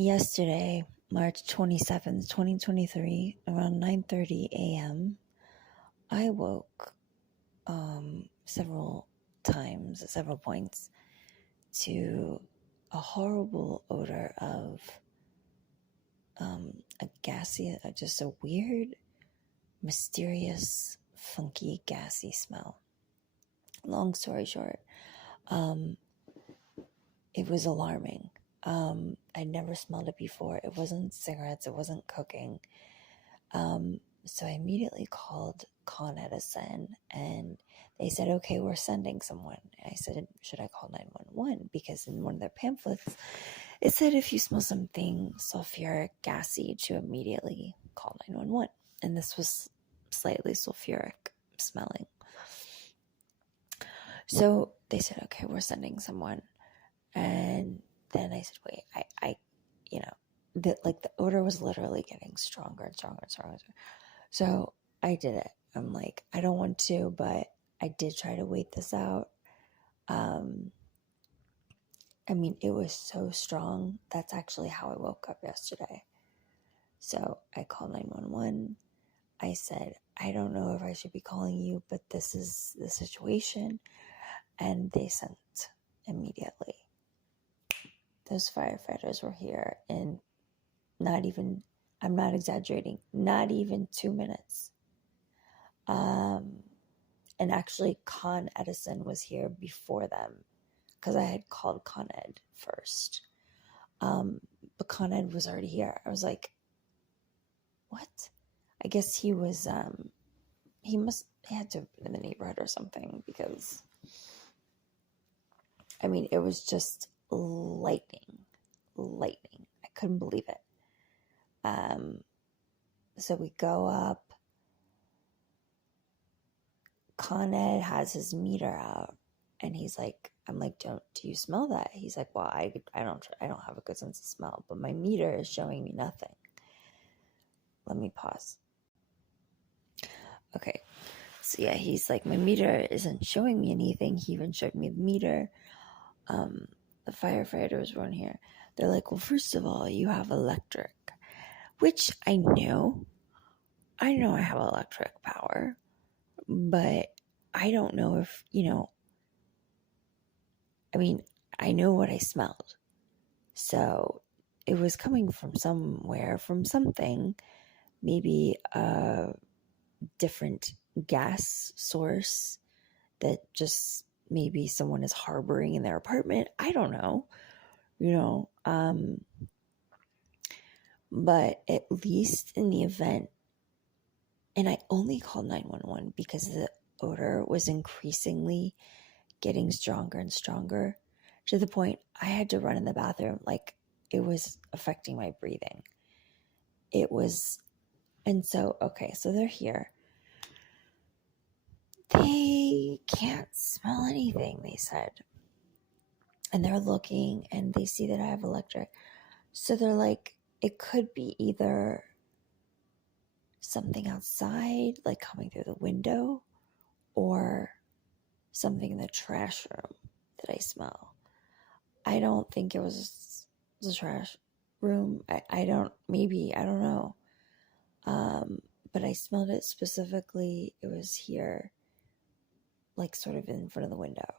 Yesterday, March 27th, 2023, around 9:30 a.m., I woke several points to a horrible odor of a gassy, just a weird, mysterious, funky, gassy smell. Long story short, it was alarming. I'd never smelled it before. It wasn't cigarettes. It wasn't cooking. So I immediately called Con Edison and they said, okay, we're sending someone. I said, should I call 911? Because in one of their pamphlets, it said if you smell something sulfuric, gassy, to immediately call 911. And this was slightly sulfuric smelling. So they said, okay, we're sending someone. And then I said, wait, the odor was literally getting stronger and stronger and stronger. So I did it. I'm like, I don't want to, but I did try to wait this out. It was so strong. That's actually how I woke up yesterday. So I called 911. I said, I don't know if I should be calling you, but this is the situation. And they sent immediately. Those firefighters were here in I'm not exaggerating, not even 2 minutes. And actually Con Edison was here before them because I had called Con Ed first. But Con Ed was already here. I was like, what? I guess he was, he had to have been in the neighborhood or something because, it was just lightning. I couldn't believe it. So we go up. Con Ed has his meter out, and he's like, I'm like, do you smell that? He's like, well, I don't have a good sense of smell, but my meter is showing me nothing. Let me pause. Okay. So yeah, he's like, my meter isn't showing me anything. He even showed me the meter. The firefighters were on here. They're like, well, first of all, you have electric, which I know I have electric power, but I don't know if, I know what I smelled. So it was coming from somewhere, from something, maybe a different gas source that just maybe someone is harboring in their apartment. I don't know, but at least in the event, and I only called 911 because the odor was increasingly getting stronger and stronger to the point I had to run in the bathroom. Like, it was affecting my breathing. And so, okay, so they're here. They can't smell anything, they said. And they're looking and they see that I have electric. So they're like, it could be either something outside, like coming through the window, or something in the trash room that I smell. I don't think it was the trash room. I don't know. But I smelled it specifically. It was here, like sort of in front of the window.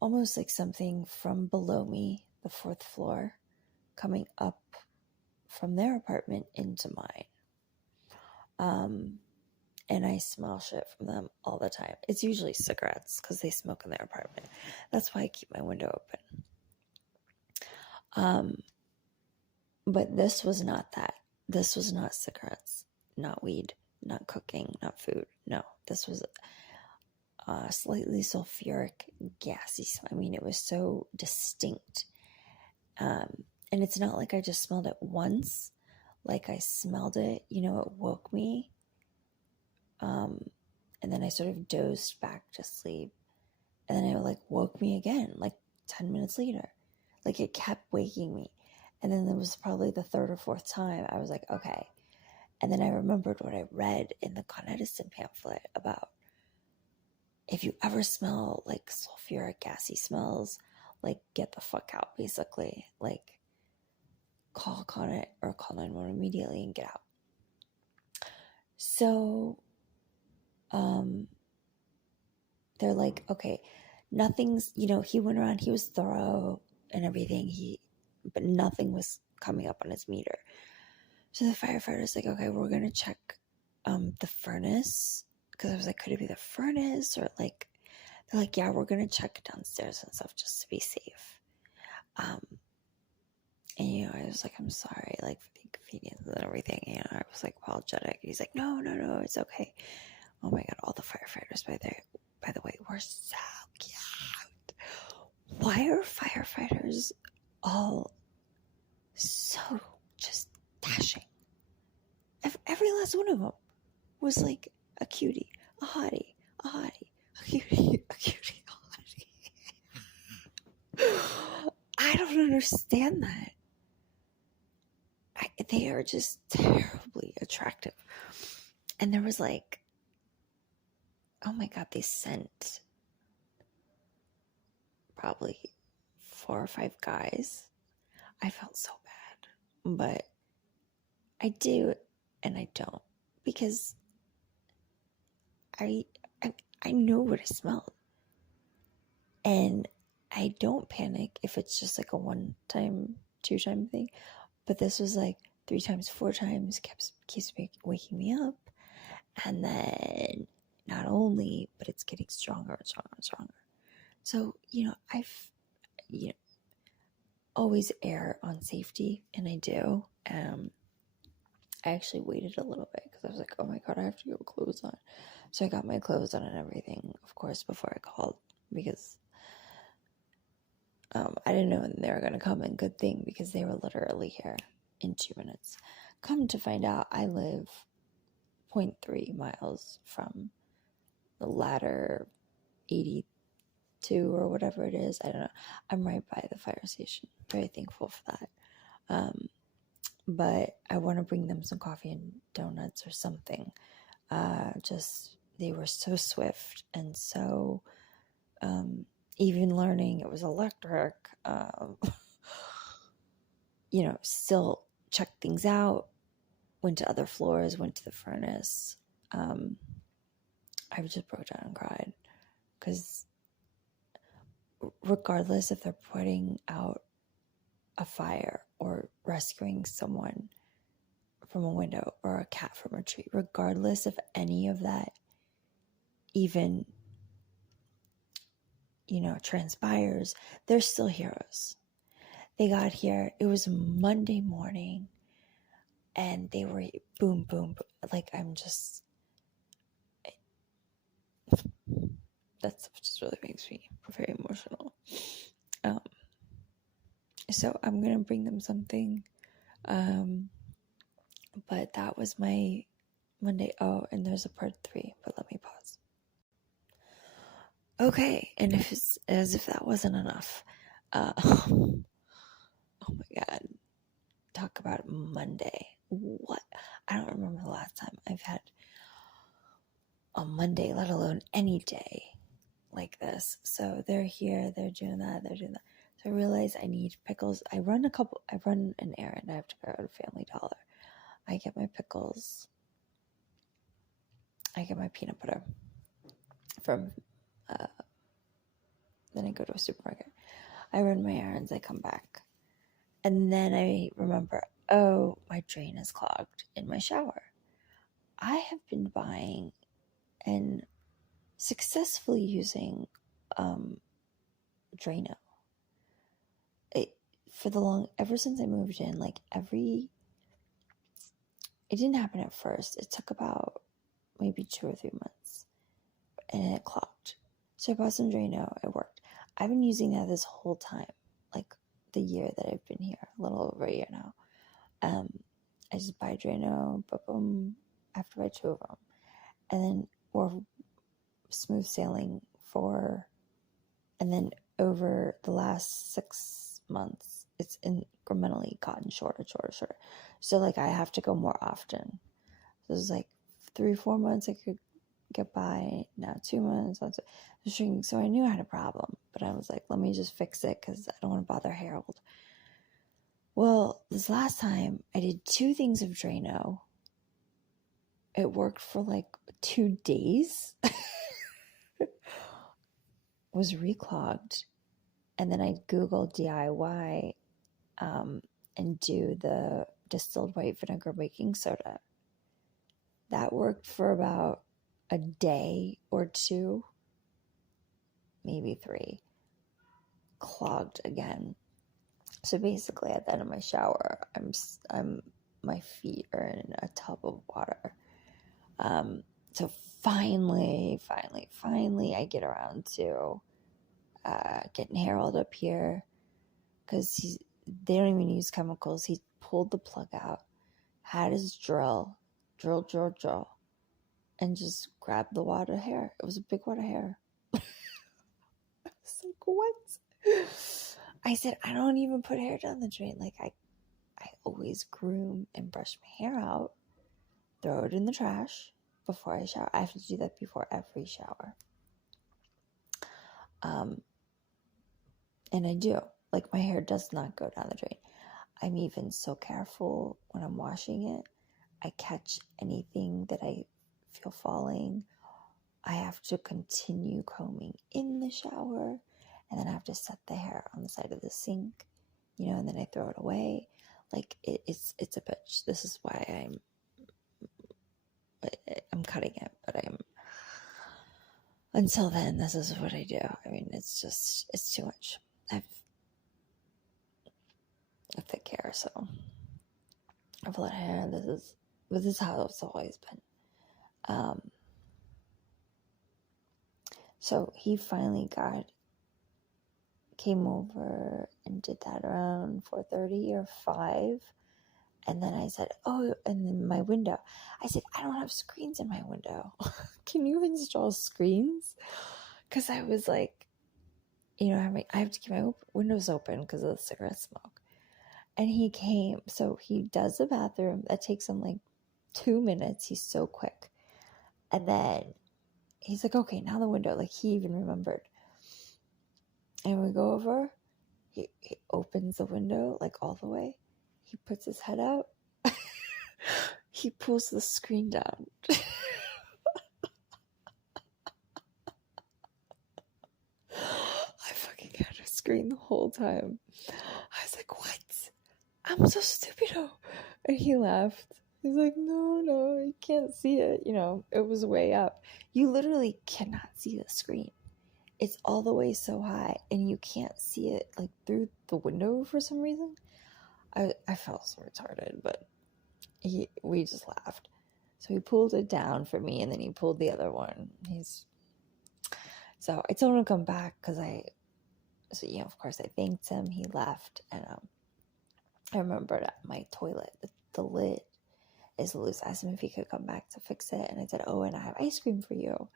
Almost like something from below me, the 4th floor, coming up from their apartment into mine. And I smell shit from them all the time. It's usually cigarettes because they smoke in their apartment. That's why I keep my window open. But this was not that. This was not cigarettes, not weed, not cooking, not food. No, this was slightly sulfuric, gassy. It was so distinct. And it's not like I just smelled it once. Like I smelled it, it woke me. And then I sort of dozed back to sleep. And then it woke me again, 10 minutes later. It kept waking me. And then there was probably the 3rd or 4th time I was like, okay. And then I remembered what I read in the Con Edison pamphlet about if you ever smell sulfuric, gassy smells, get the fuck out, basically. call on it or call 911 immediately and get out. So they're like, okay, nothing's, he went around, he was thorough and everything, but nothing was coming up on his meter. So the firefighter's like, okay, we're gonna check the furnace, because I was like, could it be the furnace, or like, they're like, yeah, we're gonna check downstairs and stuff just to be safe. And I was like, I'm sorry, like, for the inconvenience and everything. I was like apologetic. He's like, no, it's okay. Oh my god, all the firefighters by the way were so cute. Why are firefighters all so just dashing? Every last one of them was like a cutie, a hottie, a cutie, a hottie. I don't understand that. They are just terribly attractive. And there was like, oh my god, they sent probably 4 or 5 guys. I felt so bad, but I do and I don't, because I know what I smelled, and I don't panic if it's just like a 1-time, 2-time thing. But this was like 3 times, 4 times, keeps waking me up, and then not only, but it's getting stronger and stronger and stronger. So I've always err on safety, and I do. I actually waited a little bit because I was like, oh my god, I have to get my clothes on. So I got my clothes on and everything, of course, before I called, because I didn't know when they were going to come, and good thing, because they were literally here in 2 minutes. Come to find out, I live 0.3 miles from the ladder 82 or whatever it is. I don't know. I'm right by the fire station. Very thankful for that. But I want to bring them some coffee and donuts or something. They were so swift and so, even learning it was electric, still checked things out, went to other floors, went to the furnace. I just broke down and cried, because regardless if they're putting out a fire or rescuing someone from a window or a cat from a tree, regardless of any of that even transpires, they're still heroes. They got here, it was Monday morning, and they were boom, boom, boom. Like, that stuff just really makes me very emotional. So I'm gonna bring them something, but that was my Monday. Oh, and there's a part 3, but let me pause. Okay, and as if that wasn't enough, oh my god, talk about Monday. What? I don't remember the last time I've had a Monday, let alone any day like this. So they're here, they're doing that. So I realize I need pickles. I run an errand. I have to go to Family Dollar. I get my pickles. I get my peanut butter from, then I go to a supermarket. I run my errands, I come back. And then I remember, oh, my drain is clogged in my shower. I have been buying and successfully using Drano. Ever since I moved in, it didn't happen at first. It took about maybe 2 or 3 months, and it clogged. So I bought some Drano. It worked. I've been using that this whole time, like the year that I've been here, a little over a year now. I just buy Drano, boom, I have to buy 2 of them, and then or smooth sailing and then over the last 6 months, it's incrementally gotten shorter. So I have to go more often. So it's 3-4 months I could get by, now 2 months. So I knew I had a problem, but I was like, let me just fix it, because I don't want to bother Harold. Well, this last time I did 2 things of Drano. It worked for like 2 days. Was reclogged. And then I Googled DIY and do the distilled white vinegar baking soda. That worked for about a day or 2, maybe 3. Clogged again. So basically, at the end of my shower, my feet are in a tub of water. So finally, I get around to getting Harold up here, because they don't even use chemicals. He pulled the plug out, had his drill, and just grabbed the water hair. It was a big water hair. I was like, what? I said, I don't even put hair down the drain. Like, I always groom and brush my hair out, throw it in the trash before I shower. I have to do that before every shower. And I do. Like, my hair does not go down the drain. I'm even so careful when I'm washing it. I catch anything that I feel falling. I have to continue combing in the shower, and then I have to set the hair on the side of the sink, and then I throw it away. Like, it's a bitch. This is why I'm cutting it, but until then, this is what I do. I mean, it's too much. I've a thick hair, so I've let hair. This is how it's always been. So he finally came over and did that around 4:30 or 5. And then I said, oh, and then my window. I said, I don't have screens in my window. Can you install screens? Because I was like, I have to keep my windows open because of the cigarette smoke. And he came, so he does the bathroom. That takes him like 2 minutes. He's so quick. And then he's like, okay, now the window. Like, he even remembered. And we go over. He opens the window, like, all the way. He puts his head out. He pulls the screen down. I fucking had a screen the whole time. I was like, what? I'm so stupido. And he laughed. He's like, no, you can't see it. It was way up. You literally cannot see the screen. It's all the way so high, and you can't see it, like, through the window for some reason. I felt so retarded, but we just laughed. So he pulled it down for me, and then he pulled the other one. So I told him to come back, because of course I thanked him. He left, and I remembered at my toilet, the lid is loose. I asked him if he could come back to fix it, and I said, oh, and I have ice cream for you,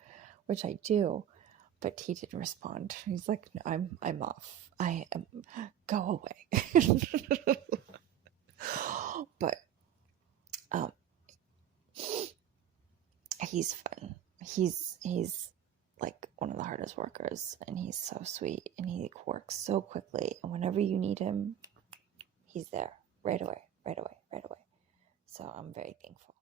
which I do. But he didn't respond. He's like, no, I'm off. Go away. But he's fun. He's like one of the hardest workers, and he's so sweet, and he works so quickly, and whenever you need him, he's there right away. So I'm very thankful.